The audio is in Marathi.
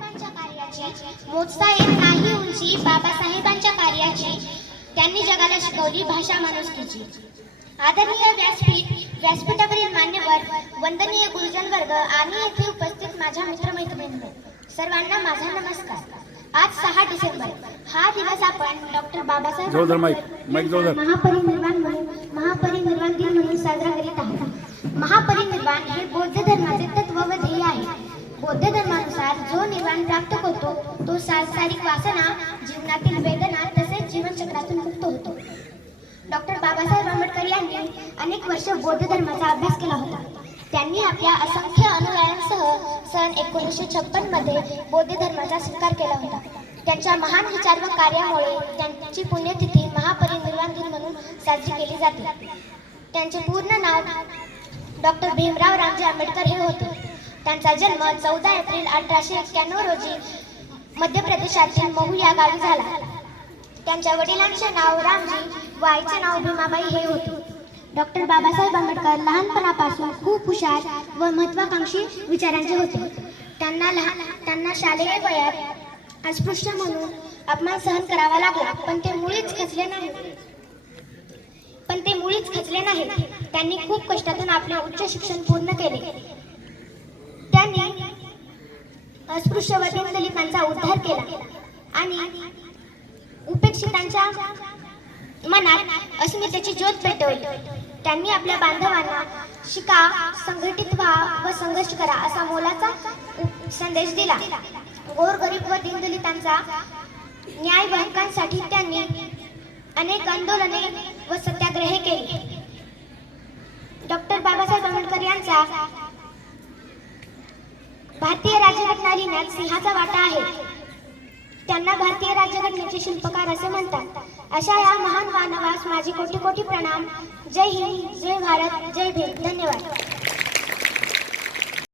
बाबासाहेबांच्या कार्याची. मोजता येत नाही उंची बाबासाहेबांच्या कार्याची. त्यांनी जगाला शिकवली भाषा माणुसकीची. आदरणीय व्यासपीठ व्यासपीठावरील मान्यवर वंदनीय गुरुजन वर्ग आणि येथे उपस्थित माझ्या मित्रमैत्रिणींनो सर्वांना माझा नमस्कार. आज सहा डिसेंबर. हा दिवस आपण डॉक्टर बाबासाहेब जवळ धर माईक. आंबेडकर माईक जवळ धर. यांचा महापरिनिर्वाण म्हणून महापरिनिर्वाण दिन म्हणून साजरा करीत आहोत महापरिनिर्वाण हे बौद्ध धर्माचे तत्व व ध्येय आहे बौद्ध धर्मानुसार जो निर्वाण प्राप्त करतो तो सांसारिक वासना जीवनातील वेदना तसेच जीवनचक्रातून मुक्त होतो. डॉक्टर बाबासाहेब आंबेडकर यांनी अनेक वर्ष बौद्ध धर्माचा अभ्यास केला होता. त्यांनी आपल्या असंख्य अनुयायांसह सन एकोणीसशे छप्पनमध्ये बौद्ध धर्माचा स्वीकार केला होता. त्यांच्या महान विचार व कार्यामुळे त्यांची पुण्यतिथी महापरिनिर्वाण दिन म्हणून साजरी केली जाते. त्यांचे पूर्ण नाव डॉक्टर भीमराव रामजी आंबेडकर हे होते. त्यांचा जन्म चौदा एप्रिल अठराशे एक्क्याण्णव रोजी मध्य प्रदेशातील महू या गावी झाला. त्यांच्या वडिलांचे नाव रामजी व आईचे नाव भीमाबाई हे होते. डॉक्टर बाबासाहेब आंबेडकर लहानपणापासून खूप हुशार व महत्वाकांक्षी विचारांचे होते. त्यांना लहान त्यांना शालेय वयात अस्पृश्य म्हणून अपमान सहन करावा लागला पण ते मुळीच खचले नाही. पण ते मुळीच खचले नाही. त्यांनी खूप कष्टातून आपले उच्च शिक्षण पूर्ण केले. अस्पृश्य व दलितांचा उद्धार केला. आणि उपेक्षितांच्या मनात अस्मितेची ज्योत पेटवली. त्यांनी आपल्या बांधवांना शिका संघटित व्हा व संघर्ष करा असा मोलाचा उप- संदेश दिला. गोरगरीब व दीनदलितांचा न्याय व त्यांनी अनेक आंदोलने व सत्याग्रहे केली डॉक्टर बाबासाहेब आंबेडकर यांचा भारतीय राज्यघटना लिहिण्यात सिंहाचा वाटा आहे. त्यांना भारतीय राज्यघटनेचे शिल्पकार असे म्हणतात. अशा या महान मानवास माझी कोटी कोटी प्रणाम. जय हिंद जय भारत जय भीम. धन्यवाद.